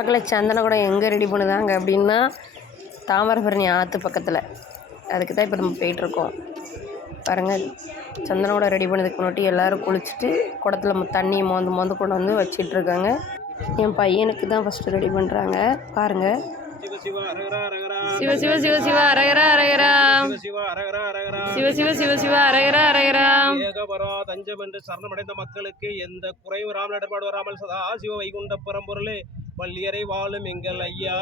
மக்களை சந்தன கூட எங்கே ரெடி பண்ணுதாங்க அப்படின்னா தாமிரபரணி ஆற்று பக்கத்தில். அதுக்கு தான் இப்போ நம்ம போயிட்டுருக்கோம். பாருங்கள், சந்தன கூட ரெடி பண்ணதுக்கு முன்னாடி எல்லோரும் குளிச்சுட்டு குடத்துல தண்ணியை மோந்து கொண்டு வந்து வச்சிட்ருக்காங்க. என் பையனுக்கு தான் ஃபஸ்ட்டு ரெடி பண்ணுறாங்க. பாருங்கள். சிவ சிவ சிவ சிவ அரகரா அரகரா சிவ சிவ சிவ சிவ அரகரா அரகரா. ஏகபரா தஞ்சம் என்று சரணமடைந்த மக்களுக்கு எந்த குறைவு ராம இடர்பாடு வராமல் சதா சிவ வைகுண்ட பரம்பொருளே வள்ளியரை வாழும் எங்கள் ஐயா.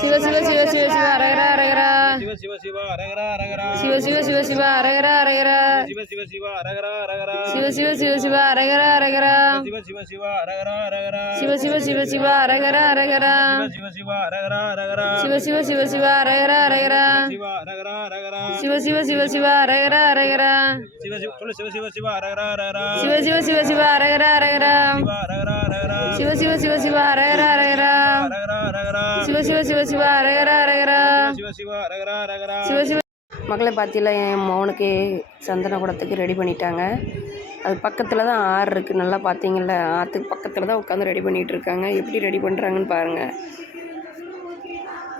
சிவ சிவ சிவ சிவ சிவ அரகரா அரகரா சிவ சிவ சிவ அரகரா அரகரா சிவ சிவ சிவ சிவ அரகரா அரகரா சிவ சிவ சிவ அரகரா அரகரா சிவ சிவ சிவ சிவ அரகரா அரகரா சிவ சிவ சிவ அரகரா அரகரா சிவ சிவ சிவ சிவ அரகரா அரகரா சிவ சிவ அரகரா அரகரா சிவ சிவ சிவ சிவ அரகரா அரகரா சிவ அரகரா அரகரா சிவ சிவ சிவ சிவ அரகரா அரகரா சிவ சிவ சிவ சிவ சிவ அரகரா அரகரா சிவ சிவ சிவ சிவ அரகரா அரகரா சிவ அரகரா அரகரா சிவ சிவ சிவ சிவ அரகரா அரகரா சிவ சிவ சிவ சிவ அரகரா அரகரா சிவ சிவ அரகரா அரகரா சிவ சிவ. மக்களை பார்த்தீங்களா, என் மௌனுக்கு சந்தன குடத்துக்கு ரெடி பண்ணிட்டாங்க. அது பக்கத்தில் தான் ஆறு இருக்குது. நல்லா பார்த்தீங்களா, ஆற்றுக்கு பக்கத்தில் தான் உட்காந்து ரெடி பண்ணிகிட்ருக்காங்க. எப்படி ரெடி பண்ணுறாங்கன்னு பாருங்கள்.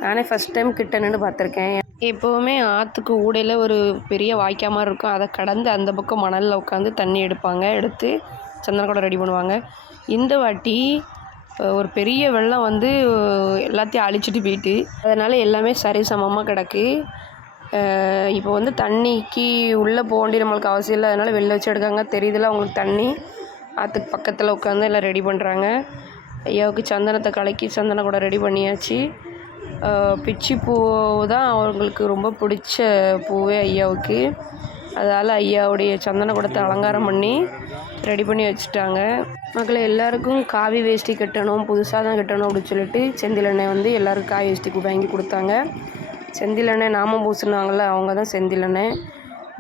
நானே ஃபஸ்ட் டைம் கிட்ட நின்று பார்த்துருக்கேன். எப்போவுமே ஆற்றுக்கு ஊடையில் ஒரு பெரிய வாய்க்கால் மாதிரி இருக்கும். அதை கடந்து அந்த பக்கம் மணலில் உட்காந்து தண்ணி எடுத்து சந்தன குடம் ரெடி பண்ணுவாங்க. இந்த வாட்டி ஒரு பெரிய வெள்ளம் வந்து எல்லாத்தையும் அழிச்சிட்டு போயிட்டு, அதனால் எல்லாமே சரிசமமாக கிடக்கு. இப்போ வந்து தண்ணிக்கு உள்ளே போக வேண்டிய நம்மளுக்கு அவசியம் இல்லை. அதனால் வெளில வச்சு எடுக்காங்க. தெரியுதுல அவங்களுக்கு தண்ணி. ஆற்றுக்கு பக்கத்தில் உட்காந்து எல்லாம் ரெடி பண்ணுறாங்க. ஐயாவுக்கு சந்தனத்தை கலக்கி சந்தன கூட ரெடி பண்ணியாச்சு. பிச்சி பூ தான் அவங்களுக்கு ரொம்ப பிடிச்ச பூவே ஐயாவுக்கு. அதனால் ஐயாவுடைய சந்தன குடத்தை அலங்காரம் பண்ணி ரெடி பண்ணி வச்சுட்டாங்க. மக்களை எல்லாருக்கும் காவி வேஷ்டி கட்டணும், புதுசாக தான் கட்டணும் அப்படின்னு சொல்லிட்டு செந்திலெண்ணெய் வந்து எல்லோருக்கும் காவி வேஷ்டி வாங்கி கொடுத்தாங்க. செந்திலெண்ணெய் நாமம் பூசுனாங்கள்ல, அவங்க தான் செந்திலெண்ணெய்.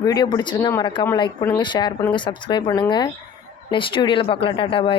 வீடியோ பிடிச்சிருந்தா மறக்காமல் லைக் பண்ணுங்கள், ஷேர் பண்ணுங்கள், சப்ஸ்கிரைப் பண்ணுங்கள். நெக்ஸ்ட் வீடியோவில் பார்க்கலாம். டாட்டா பாய்.